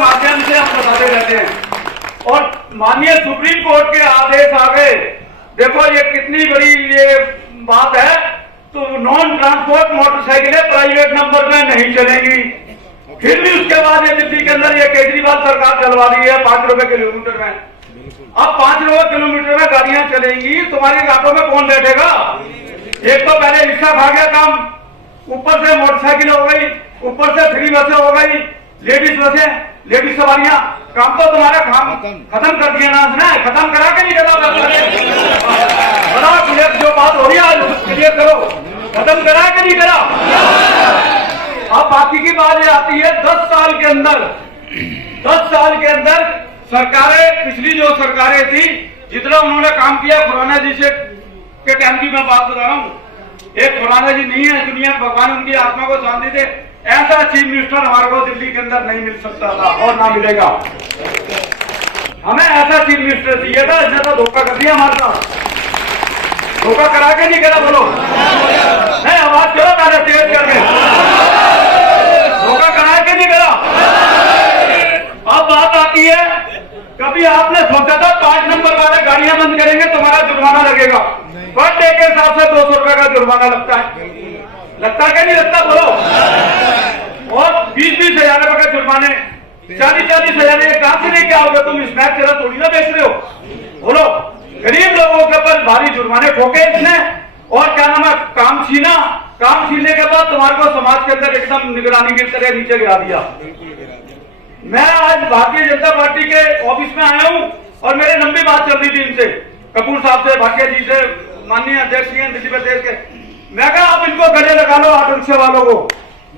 माध्यम से हम बताते रहते हैं। और माननीय सुप्रीम कोर्ट के आदेश आ गए, देखो ये कितनी बड़ी ये बात है, तो नॉन ट्रांसपोर्ट मोटरसाइकिलें प्राइवेट नंबर में नहीं चलेंगी। फिर भी उसके बाद ये दिल्ली के अंदर ये केजरीवाल सरकार चलवा रही है 5 रुपए किलोमीटर में। अब 5 रुपए किलोमीटर में गाड़ियां चलेंगी, तुम्हारी ऑटो में कौन बैठेगा? एक तो पहले रिक्शा खा गया काम, ऊपर से मोटरसाइकिल हो गई, ऊपर से फ्री बसें हो गई, लेडीज बसें, लेडीज सवारियां, काम तो तुम्हारा काम खत्म कर दिया ना उसने, खत्म करा के नहीं करा बड़ा क्लियर जो बात हो रही है क्लियर करो, खत्म करा के नहीं करा। अब बाकी की बात ये आती है 10 साल के अंदर सरकारें, पिछली जो सरकारें थी, जितना उन्होंने काम किया, खुराना जी से के टाइम की मैं बात बता रहा हूँ, एक खुराना जी नहीं है दुनिया, भगवान उनकी आत्मा को शांति दे, ऐसा चीफ मिनिस्टर हमारे को दिल्ली के अंदर नहीं मिल सकता था और ना मिलेगा। हमें ऐसा चीफ मिनिस्टर चाहिए था, इसने तो धोखा कर दिया हमारे साथ। धोखा करा के नहीं करा, बोलो नहीं, आवाज करो पहले तेज करके, धोखा करा के नहीं करा। अब बात आती है, कभी आपने सोचा था 5 नंबर वाले गाड़ियां बंद करेंगे तुम्हारा जुर्माना लगेगा? पर डे के हिसाब से 200 रुपए का जुर्माना लगता है, लगता है क्या नहीं लगता, बोलो। और 20-20 हजार रुपए का जुर्माने, 40-40 हजार, कहां से लेके आओगे तुम? स्नैक चला थोड़ी ना बेच रहे हो, बोलो। गरीब लोगों के ऊपर भारी जुर्माने ठोके इसने, और क्या नाम है, काम छीना, काम छीनने के बाद तुम्हारे को समाज के अंदर एकदम निगरानी की तरह नीचे गिरा दिया। मैं आज भारतीय जनता पार्टी के ऑफिस में आया हूं और मेरी लंबी बात चल रही थी इनसे, कपूर साहब से, भाटिया जी से, माननीय अध्यक्ष हैं दिल्ली प्रदेश के। मैं कहा आप इनको गले लगा लो, ऑटो रिक्शा वालों को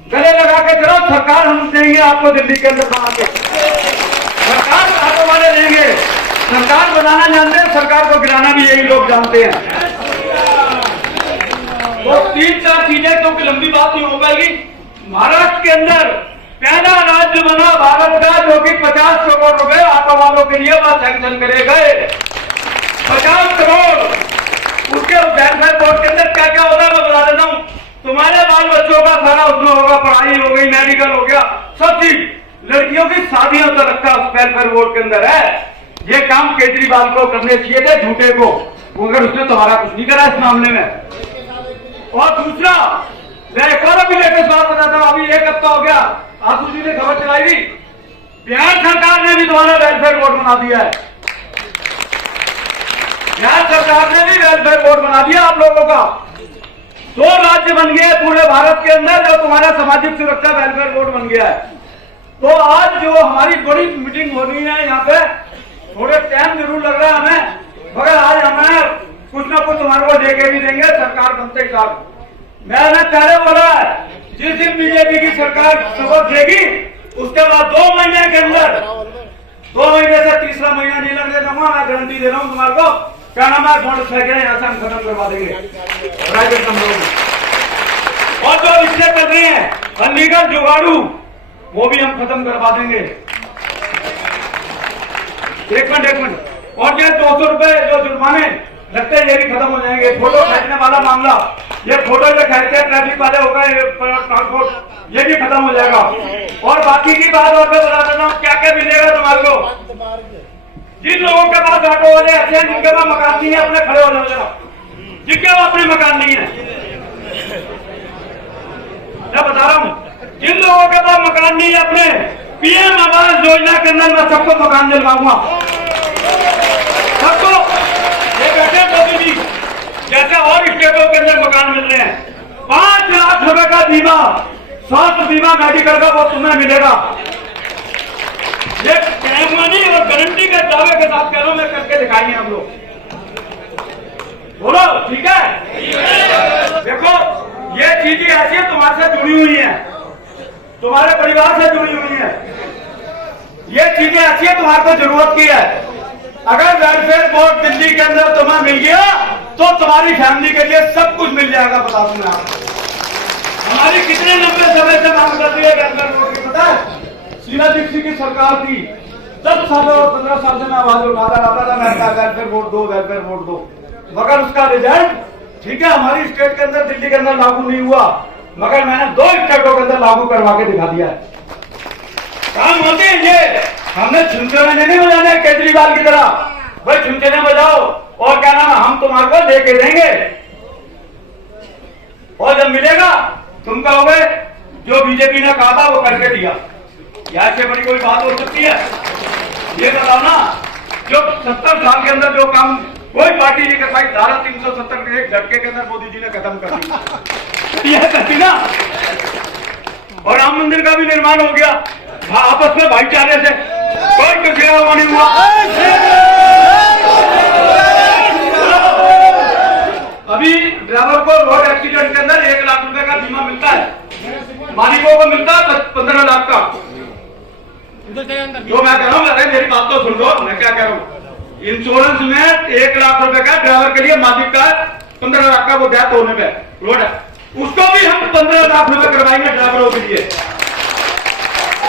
गले लगा के चलो, सरकार हम देंगे आपको दिल्ली के अंदर बना के, सरकार ऑटो वाले देंगे। सरकार बनाना जानते हैं, सरकार को गिराना भी यही लोग जानते हैं। तो 3-4 चीजें, क्योंकि लंबी बात नहीं हो पाएगी। महाराष्ट्र के अंदर पहला राज्य बना भारत का जो कि 50 करोड़ रुपए ऑटो वालों के लिए वह सैंक्शन करे गए, 50 करोड़। उसके वेलफेयर बोर्ड के अंदर क्या क्या होता है मैं बता देता हूँ। तुम्हारे बाल बच्चों का सारा उसमें होगा, पढ़ाई हो गई, मेडिकल हो गया, सब चीज, लड़कियों की शादियों तक रखा उस वेलफेयर बोर्ड के अंदर है। ये काम केजरीवाल को करने चाहिए थे, झूठे को, मगर उसने तुम्हारा कुछ नहीं करा इस मामले में। और दूसरा, मैं एक और अभी लेटेस्ट बात बताता हूँ, अभी 1 हफ्ता हो गया, आशु जी ने खबर चलाई थी, बिहार सरकार ने भी तुम्हारा वेलफेयर बोर्ड बना दिया है। बिहार सरकार ने भी वेलफेयर बोर्ड बना दिया आप लोगों का। 2 राज्य बन गए पूरे भारत के अंदर जो तुम्हारा सामाजिक सुरक्षा वेलफेयर बोर्ड बन गया है। तो आज जो हमारी बड़ी मीटिंग हो रही है यहाँ पे, थोड़े टाइम जरूर लग रहा है हमें, मगर आज हमें कुछ ना कुछ तुम्हारे को देके भी देंगे सरकार बनते साथ। मैंने पहले बोला है, जिस दिन बीजेपी की सरकार शपथ देगी उसके बाद 2 महीने के अंदर, 2 महीने से तीसरा महीना नहीं लगने दूंगा, मैं गारंटी दे रहा हूँ तुम्हारे को। क्या नाम है, मोटरसाइकिल ऐसा हम खत्म करवा देंगे प्राइवेट कंपनियों में। और जो रिक्शे चल रहे हैं अनलीगल जुगाड़ू, वो भी हम खत्म करवा देंगे। एक मिनट। और ये 200 रुपए जो जुर्माने लगते हैं ये भी खत्म हो जाएंगे। फोटो खींचने वाला मामला, ये फोटो जो खींचते हैं ट्रैफिक वाले हो गए, ट्रांसपोर्ट, ये भी खत्म हो जाएगा। और बाकी की बात और मैं बता देता हूँ क्या क्या मिलेगा तुम्हारे को। जिन लोगों के पास ऑटो वाले ऐसे हैं जिनके पास मकान नहीं है, अपने खड़े हो जाओ जरा, जिनके पास अपने मकान नहीं है, मैं बता रहा हूँ, जिन लोगों के पास मकान नहीं है अपने, पीएम आवास योजना के अंदर मैं सबको मकान दिलवाऊंगा, सबको। ये बैठे मोदी जी जैसे और स्टेटों के अंदर मकान मिल रहे हैं, 5 लाख रुपए का बीमा, स्वास्थ्य बीमा, मेडिकल का, वो तुम्हें मिलेगा। ये कैश मनी और गारंटी के दावे के साथ कह रहा हूं मैं, करके दिखाएंगे हम लोग, बोलो ठीक है। देखो ये चीजें ऐसी है तुम्हारे से जुड़ी हुई हैं, तुम्हारे परिवार से जुड़ी हुई है, ये चीजें ऐसी है तुम्हारे को जरूरत की है। अगर वेलफेयर बोर्ड दिल्ली के अंदर तुम्हें मिल गया तो तुम्हारी फैमिली के लिए सब कुछ मिल जाएगा। बता दूं मैं आपको, हमारी कितने लंबे समय से मांग करती है वेलफेयर बोर्ड की, पता है? शीला दीक्षित की सरकार थी, 10 सालों और 15 साल से मैं आवाज उठाता रहता था, मैं वेलफेयर बोर्ड दो, वेलफेयर बोर्ड दो, मगर उसका रिजल्ट ठीक है हमारी स्टेट के अंदर, दिल्ली के अंदर लागू नहीं हुआ, मगर मैंने 2 स्टेटों के अंदर लागू करवा के दिखा दिया है। काम होते हैं ये। हमने छुमछुने नहीं बजाने केजरीवाल की तरह, भाई छुमछुने बजाओ और क्या नाम हम तुम्हारे को लेके देंगे, और जब मिलेगा तुम कहोगे जो बीजेपी ने कहा था वो करके दिया। यार से बड़ी कोई बात हो सकती है? ये बताओ ना, जो 70 साल के अंदर जो काम कोई पार्टी नहीं कर पाई, धारा 370 के एक झटके के अंदर मोदी जी ने खत्म कर दी। यह करती ना। और राम मंदिर का भी निर्माण हो गया आपस में भाईचारे से, कोई टकराव नहीं हुआ। अभी ड्राइवर को रोड एक्सीडेंट के अंदर 1 लाख रुपए का बीमा मिलता है, मालिकों को मिलता है 15 लाख का। जो मैं कह रहा हूँ, अरे मेरी बात तो सुन लो, मैं क्या कह रहा हूँ। इंश्योरेंस में 1 लाख रुपए का ड्राइवर के लिए, मालिक का 15 लाख का वो डेथ होने पे रोड है, उसको भी हम 15 लाख रुपए करवाएंगे ड्राइवरों के लिए।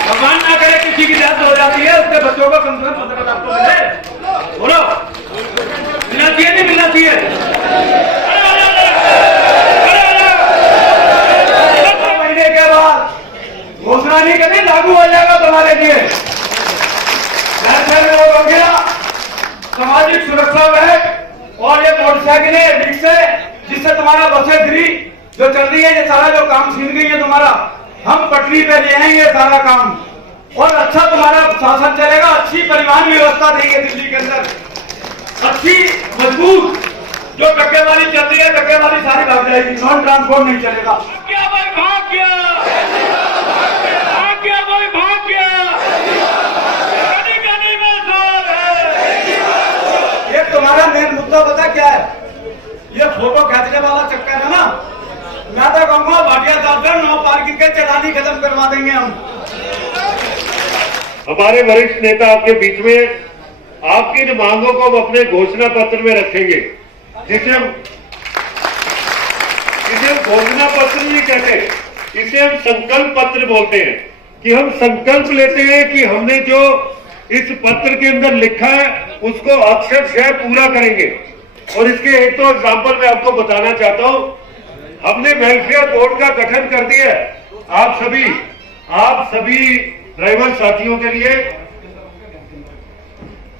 भगवान ना करे किसी की डेथ हो जाती है, उसके बच्चों को कम से कम 15 लाख तो मिले। बोलो मिलना चाहिए नहीं मिलना चाहिए? महीने के बाद घोषणा नहीं करनी, लागू हो जाएगा तुम्हारे लिए। लोग हो गया सामाजिक सुरक्षा बैग और ये मोटरसाइकिलें, रिक्शे, जिससे तुम्हारा बसें फ्री जो चल रही है, ये सारा जो काम छीन गई है तुम्हारा, हम पटरी पे ले आएंगे सारा काम, और अच्छा तुम्हारा शासन चलेगा। अच्छी परिवहन व्यवस्था देंगे दिल्ली के अंदर, अच्छी मजबूत। जो टक्केवारी चल रही है, टक्केवारी सारी भाग जाएगी, नॉन ट्रांसपोर्ट नहीं चलेगा। क्या भाई भाग गया, क्या भाई भाग गया। ये तुम्हारा मेन मुद्दा पता क्या है? ये फोटो खींचने वाला चक्कर है ना। मैं तो कहूँगा भाटिया साहब से नो पार्किंग के चलानी खत्म करवा देंगे हम। हमारे वरिष्ठ नेता आपके बीच में आपकी इन मांगों को हम अपने घोषणा पत्र में रखेंगे, जिसे हम घोषणा पत्र नहीं कहते, इसे हम संकल्प पत्र बोलते हैं, कि हम संकल्प लेते हैं कि हमने जो इस पत्र के अंदर लिखा है उसको अक्षरशः पूरा करेंगे। और इसके एक तो एग्जाम्पल मैं आपको बताना चाहता हूं, हमने वेलफेयर बोर्ड का गठन कर दिया है आप सभी ड्राइवर साथियों के लिए।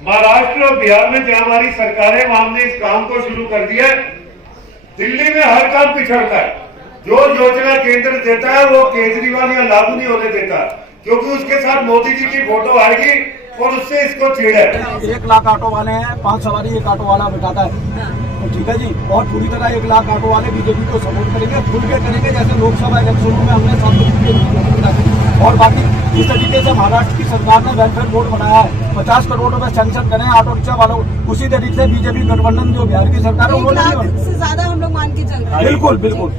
महाराष्ट्र और बिहार में जहां हमारी सरकार है, वहां हमने इस काम को शुरू कर दिया है। दिल्ली में हर काम पिछड़ता है, जो योजना केंद्र देता है वो केजरीवाल या लागू नहीं होने देता, क्योंकि उसके साथ मोदी जी की फोटो आएगी और उससे इसको छेड़ा है। 1 लाख ऑटो वाले हैं, 5 सवारी एक ऑटो वाला बिठाता है, तो ठीक है जी। और पूरी तरह 1 लाख ऑटो वाले बीजेपी को सपोर्ट करेंगे, खुल के करेंगे, जैसे लोकसभा इलेक्शनों में हमने 7 और बाकी इस तरीके से महाराष्ट्र की सरकार ने वेलफेयर बोर्ड बनाया है, 50 करोड़ रुपए सैंक्शन करें ऑटो रिक्शा वालों। उसी तरीके से बीजेपी गठबंधन जो बिहार की सरकार है वो से ज्यादा हम लोग मान के चल रहे हैं। बिल्कुल बिल्कुल।